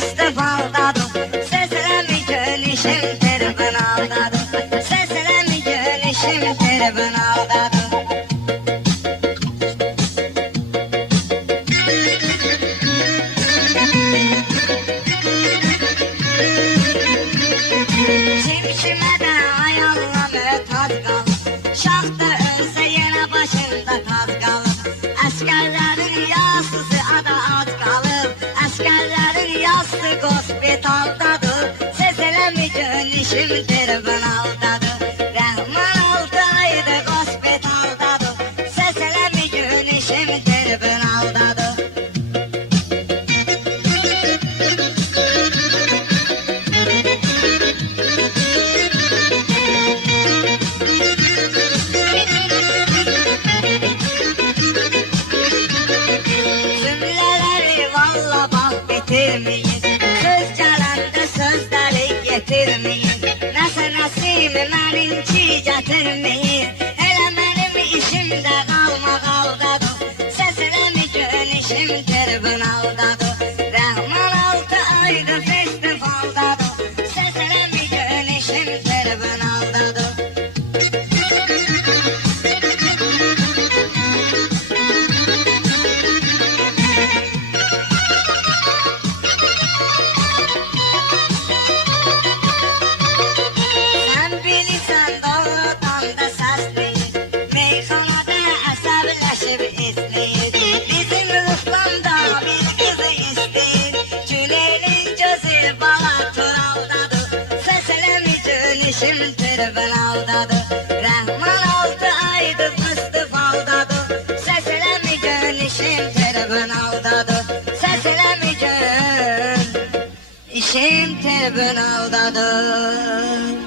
festivaldadır. Seslenmi gönüşüm tribunaldadır. Seslenmi gönüşüm tribunaldadır. Çimşime de ayağımı taz kalır. Şah da ölse yine başında taz kalır. Askerlerin yasısı ada az kalır. Askerlerin yası hospitaldadır. Seslenmi gönüşüm tribunaldadır. Rahman 6 aydır hospitaldadır. Seslenmi gönüşüm tribunaldadır. Cümleleri valla bak bitirmeyin. Söz gelende sözleri getirmeyin. Meselesini benimki getirmeyin. Hele benim işimde kalma kaldadır. Seslenmi gönüşüm tribunaldadır. Rahman 6 aydır festivaldadır. Seslenmi gönüşüm tribunaldadır. Sen bilirsen doğrudan da səsliyik. Meyxanada əsəbləşib izləyir. Bizim Ruslan da bir qızı istəyir. Günelin gözü bala turaldadır. Seslenmi gönüşüm tribunaldadır. Rahman 6 aydır festivaldadır. Seslenmi gönüşüm tribunaldadır. Seslenmi gönüşüm tribunaldadır.